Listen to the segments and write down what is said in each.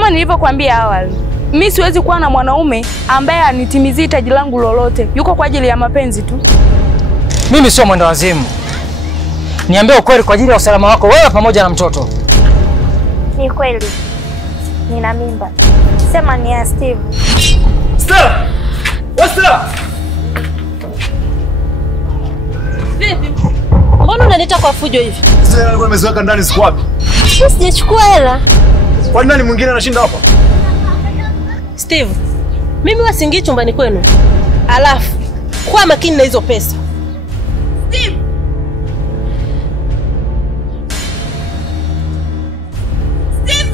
Kama nilivyokuambia awali, mimi siwezi kuwa na mwanaume ambaye anitimizii taji langu lolote. Yuko kwa ajili ya mapenzi tu. Mimi sio mwenda wazimu. Niambie ukweli kwa ajili ya usalama wako wewe pamoja na mtoto. Ni kweli. Nina mimba. Sema ni ya Steve. Stella! Stella! Vipi? Mbona unanita kwa fujo hivi? Stella alikuwa ameziweka ndani siku wapi? Mimi sijachukua hela. Kwa nani mwingine anashinda hapa? Steve, mimi wasingii chumbani kwenu. Alafu, kuwa makini na hizo pesa. Steve! Steve!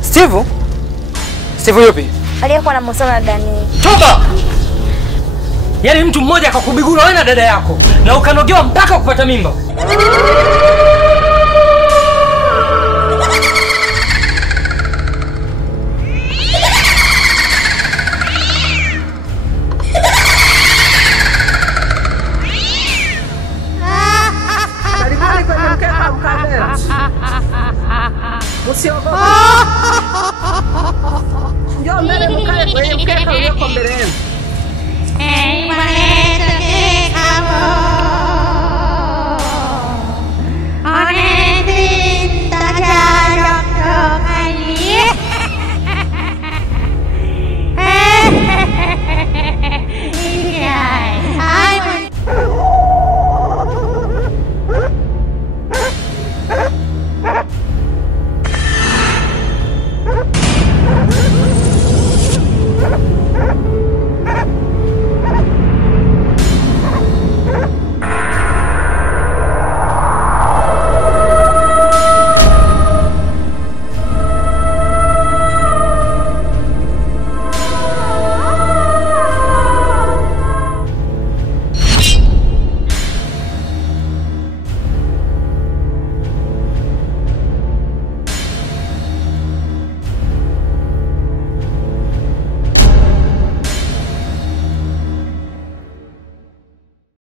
Steve? Steve yupi? Aliyekuwa na mahusiano na Dani. Toba! Yaani mtu mmoja akakubigura wewe na dada yako na ukanogewa mpaka kupata mimba. Karibuni kwenye mkeka mkabe. Usiogope.